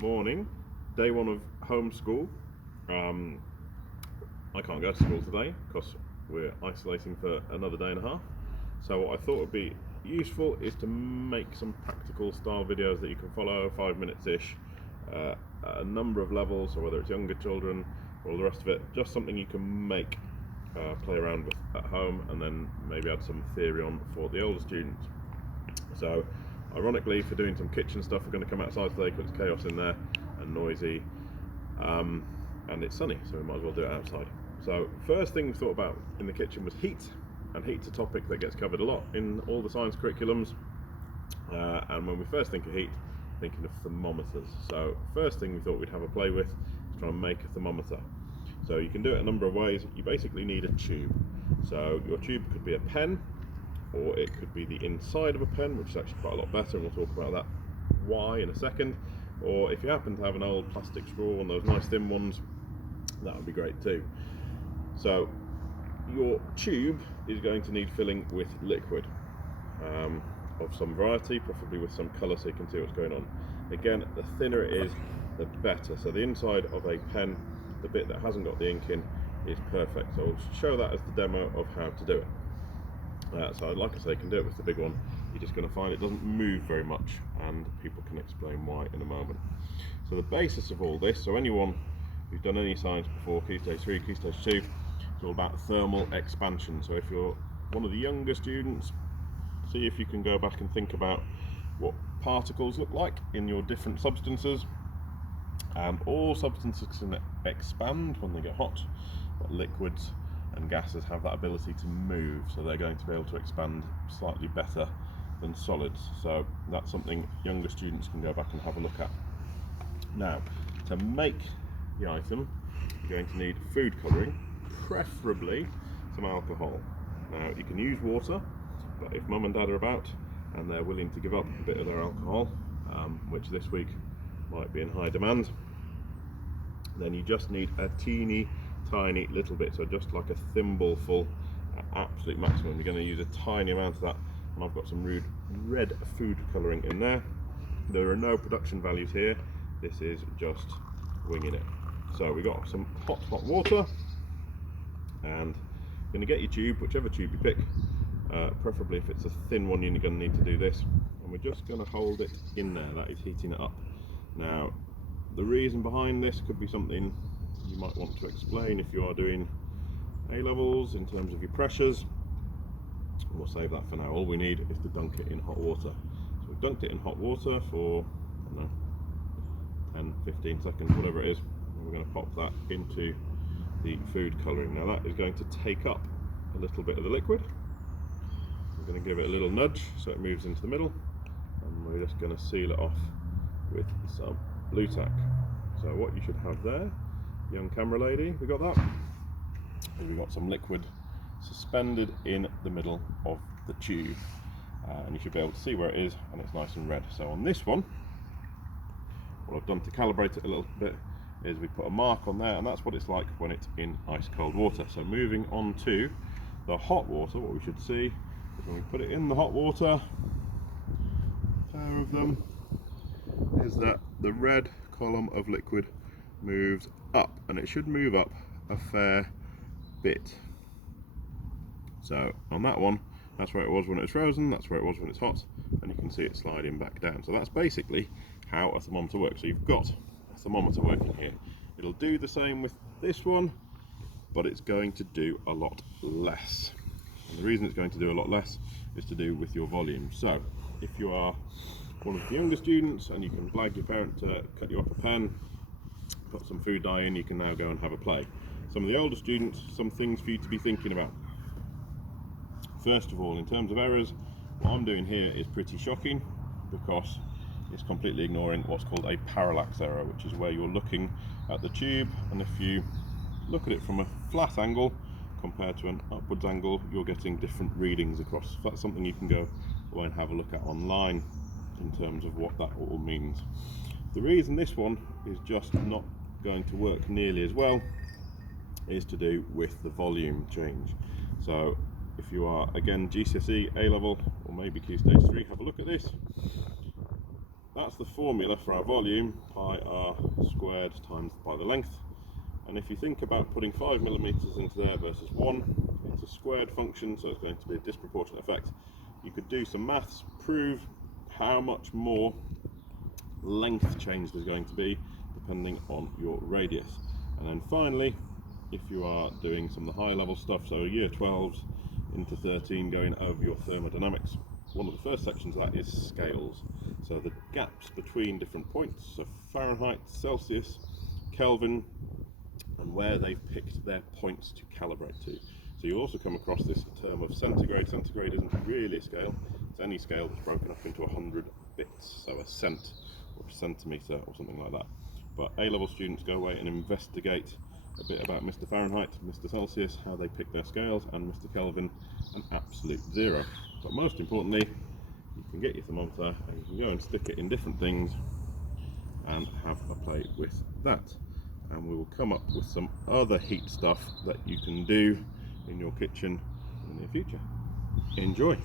Morning, day one of homeschool. I can't go to school today because we're isolating for another day and a half. So what I thought would be useful is to make some practical style videos that you can follow, 5 minutes-ish, at a number of levels, or whether it's younger children or all the rest of it, just something you can make, play around with at home, and then maybe add some theory on for the older students. So ironically, for doing some kitchen stuff, we're going to come outside today because it's chaos in there and noisy, and it's sunny, so we might as well do it outside. So first thing we thought about in the kitchen was heat, and heat's a topic that gets covered a lot in all the science curriculums, and when we first think of heat, thinking of thermometers. So first thing we thought we'd have a play with is try and make a thermometer. So you can do it a number of ways. You basically need a tube. So your tube could be a pen, or it could be the inside of a pen, which is actually quite a lot better, and we'll talk about that why in a second. Or if you happen to have an old plastic straw, one of those nice thin ones, that would be great too. So your tube is going to need filling with liquid of some variety, preferably with some colour so you can see what's going on. Again, the thinner it is, the better. So the inside of a pen, the bit that hasn't got the ink in, is perfect. So I'll show that as the demo of how to do it. So like I say, you can do it with the big one. You're just going to find it doesn't move very much, and people can explain why in a moment. So the basis of all this, so anyone who's done any science before, Key Stage 3, Key Stage 2, it's all about thermal expansion. So if you're one of the younger students, see if you can go back and think about what particles look like in your different substances. All substances can expand when they get hot, but liquids and gases have that ability to move, so they're going to be able to expand slightly better than solids. So that's something younger students can go back and have a look at. Now, to make the item, you're going to need food colouring, preferably some alcohol. Now, you can use water, but if mum and dad are about and they're willing to give up a bit of their alcohol, which this week might be in high demand, then you just need a teeny tiny little bit, so just like a thimbleful at absolute maximum. You're going to use a tiny amount of that, and I've got some red food colouring in there. There are no production values here, this is just winging it. So we got some hot water, and you're going to get your tube, whichever tube you pick, preferably if it's a thin one you're going to need to do this, and we're just going to hold it in there. That is heating it up. Now the reason behind this could be something you might want to explain if you are doing A-levels in terms of your pressures. We'll save that for now. All we need is to dunk it in hot water. So we've dunked it in hot water for, I don't know, 10-15 seconds, whatever it is, and we're going to pop that into the food colouring. Now that is going to take up a little bit of the liquid. We're going to give it a little nudge so it moves into the middle, and we're just going to seal it off with some blue tack. So what you should have there, young camera lady, we got that, and we've got some liquid suspended in the middle of the tube, and you should be able to see where it is, and it's nice and red. So on this one, what I've done to calibrate it a little bit is we put a mark on there, and that's what it's like when it's in ice cold water. So moving on to the hot water, what we should see is when we put it in the hot water, a pair of them, is that the red column of liquid moves up, and it should move up a fair bit. So on that one, that's where it was when it was frozen, that's where it was when it's hot, and you can see it sliding back down. So that's basically how a thermometer works. So you've got a thermometer working here. It'll do the same with this one, but it's going to do a lot less. And the reason it's going to do a lot less is to do with your volume. So if you are one of the younger students and you can blag your parent to cut you up a pen, put some food dye in, you can now go and have a play. Some of the older students, some things for you to be thinking about. First of all, in terms of errors, what I'm doing here is pretty shocking because it's completely ignoring what's called a parallax error, which is where you're looking at the tube, and if you look at it from a flat angle compared to an upwards angle, you're getting different readings across. So that's something you can go away and have a look at online in terms of what that all means. The reason this one is just not going to work nearly as well is to do with the volume change. So if you are, again, GCSE, A-level, or maybe Key Stage 3, have a look at this. that's the formula for our volume, pi r squared times by the length. And if you think about putting 5mm into there versus 1, it's a squared function, so it's going to be a disproportionate effect. You could do some maths, prove how much more length change there's going to be depending on your radius. And then finally, if you are doing some of the high level stuff, so year 12s into 13, going over your thermodynamics, one of the first sections of that is scales. So the gaps between different points, so Fahrenheit, Celsius, Kelvin, and where they've picked their points to calibrate to. So you also come across this term of centigrade. Centigrade isn't really a scale, it's any scale that's broken up into 100 bits, so a cent or a centimetre or something like that. But A-level students go away and investigate a bit about Mr. Fahrenheit, Mr. Celsius, how they pick their scales, and Mr. Kelvin, an absolute zero. But most importantly, you can get your thermometer and you can go and stick it in different things and have a play with that. And we will come up with some other heat stuff that you can do in your kitchen in the near future. Enjoy!